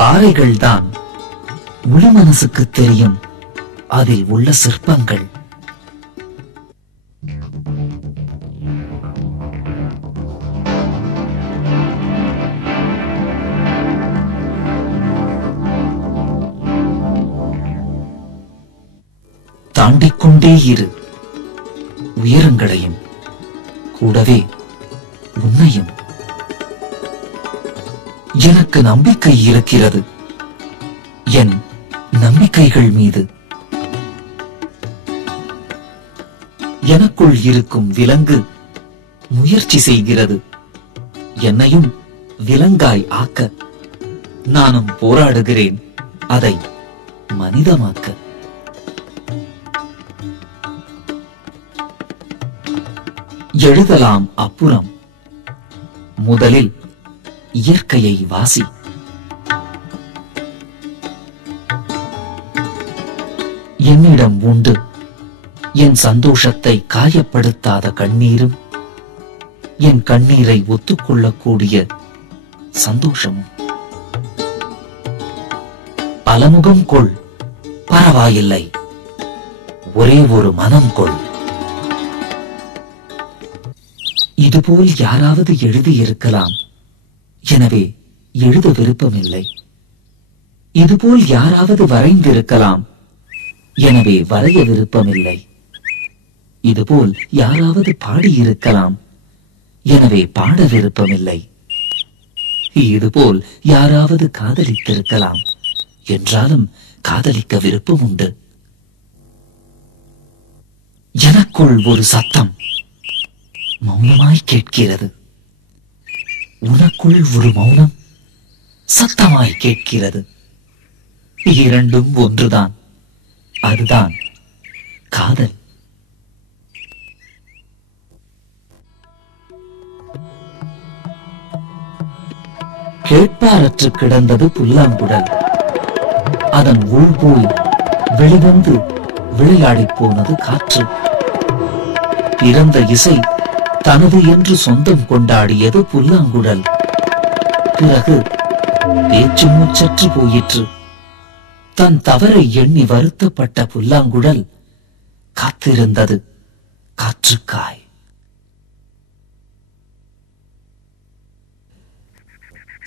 பாறைகள் தான் முழு மனசுக்கு தெரியும் அதில் உள்ள சிற்பங்கள். தாண்டிக்கொண்டே இரு, உயரங்களையும் கூடவே உன்னையும். எனக்கு நம்பிக்கை இருக்கிறது என் நம்பிக்கைகள் மீது. எனக்குள் இருக்கும் விலங்கு முயற்சி செய்கிறது என்னையும் விலங்காய் ஆக்க. நானும் போராடுகிறேன் அதை மனிதமாக்க. எழுதலாம் அப்புறம், முதலில் இயற்கையை வாசி. என்னிடம் உண்டு என் சந்தோஷத்தை காயப்படுத்தாத கண்ணீரும், என் கண்ணீரை ஒத்துக்கொள்ளக்கூடிய சந்தோஷமும். பலமுகம் கொள், பரவாயில்லை, ஒரே ஒரு மனம் கொள். இதுபோல் யாராவது எழுதியிருக்கலாம், எனவே எழுத விருப்பமில்லை. இதுபோல் யாராவது வரைந்திருக்கலாம், எனவே வரைய விருப்பமில்லை. இதுபோல் யாராவது பாடியிருக்கலாம், எனவே பாட விருப்பமில்லை. இதுபோல் யாராவது காதலித்திருக்கலாம், என்றாலும் காதலிக்க விருப்பம் உண்டு. எனக்குள் ஒரு சத்தம் மௌனமாய் கேட்கிறது. உனக்குள் ஒரு மௌனம் சத்தமாய் கேட்கிறது. இரண்டும் ஒன்றுதான், அதுதான் காதல். கேட்பாரற்று கிடந்தது புல்லாங்குழல். அதன் உள் போய் வெளிவந்து விளையாடி போனது காற்று. பிறந்த இசை தனது என்று சொந்தம் கொண்டாடியது புல்லாங்குழல். பிறகு பேச்சு மூச்சற்று போயிற்று. தன் தவறை எண்ணி வருத்தப்பட்ட புல்லாங்குழல் காத்திருந்தது காற்றுக்காய்.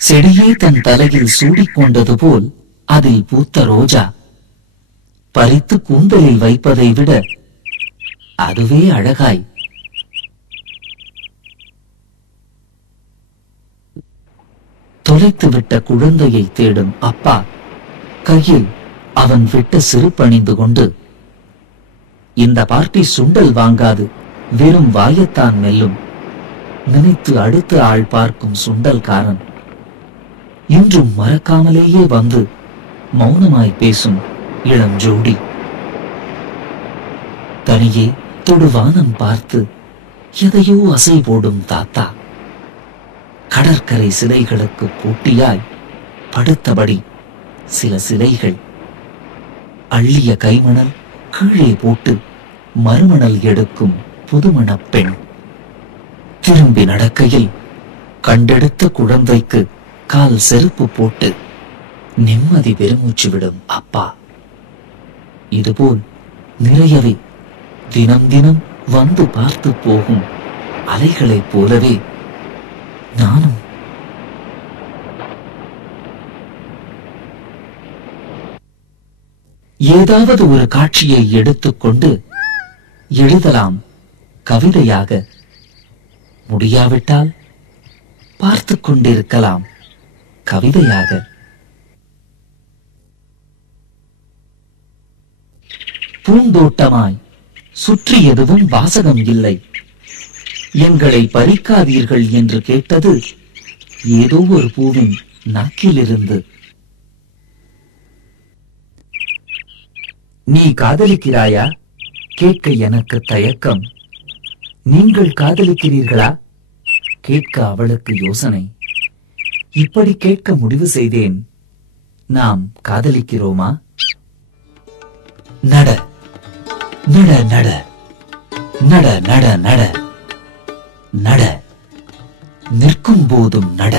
செடியே தன் தலையில் சூடிக்கொண்டது போல் அதில் பூத்த ரோஜா பறித்து கூந்தலில் வைப்பதை விட அதுவே அழகாய். தொலைத்துவிட்ட குழந்தையை தேடும் அப்பா கையில் அவன் விட்ட சிறு பணிந்து கொண்டு, இந்த பார்ட்டி சுண்டல் வாங்காது, வெறும் வாயத்தான் மெல்லும், நினைத்து அடுத்த ஆள் பார்க்கும் சுண்டல்காரன். இன்றும் மறக்காமலேயே வந்து மௌனமாய் பேசும் இளம் ஜோடி. தனியே தொடுவானம் பார்த்து எதையோ அசை போடும் தாத்தா. கடற்கரை சிலைகளுக்கு போட்டியாய் படுத்தபடி சில சிலைகள். அள்ளிய கைமணல் கீழே போட்டு மறுமணல் எடுக்கும் புதுமணப் பெண். திரும்பி நடக்கையில் கண்டெடுத்த குழந்தைக்கு கால் செருப்பு போட்டு நிம்மதி பெருமூச்சு விடும் அப்பா. இதுபோல் நிறையவே தினம் தினம் வந்து பார்த்து போகும் அலைகளைப் போலவே நானும். ஏதாவது ஒரு காட்சியை எடுத்துக்கொண்டு எழுதலாம் கவிதையாக. முடியாவிட்டால் பார்த்து கொண்டிருக்கலாம் கவிதையாக. பூந்தோட்டமாய் சுற்றி எதுவும் வாசகம் இல்லை. எங்களை பறிக்காதீர்கள் என்று கேட்டது ஏதோ ஒரு பூவின் நாக்கிலிருந்து. நீ காதலிக்கிறாயா? கேட்க எனக்கு தயக்கம். நீங்கள் காதலிக்கிறீர்களா? கேட்க அவளுக்கு யோசனை. இப்படி கேட்க முடிவு செய்தேன், நாம் காதலிக்கிறோமா? நட நட நட நட நட நட நட, நிற்கும் போதும் நட,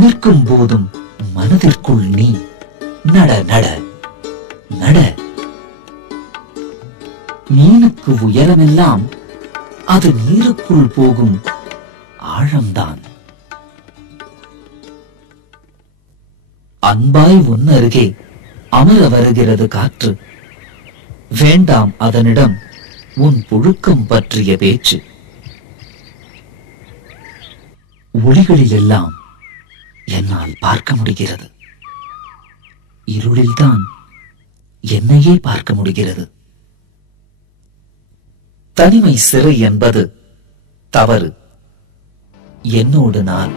நிற்கும் போதும் மனதிற்குள் நீ நட நட நட. மீனுக்கு உயரமெல்லாம் அது நீருக்குள் போகும் ஆழம்தான். அன்பாய் உன் அருகே அமர வருகிறது காற்று. வேண்டாம் அதனிடம் உன் புழுக்கம் பற்றிய பேச்சு. ஒளிகளில் எல்லாம் என்னால் பார்க்க முடிகிறது. இருளில்தான் என்னையே பார்க்க முடிகிறது. தனிமை சிறை என்பது தவறு. என்னோடு நான்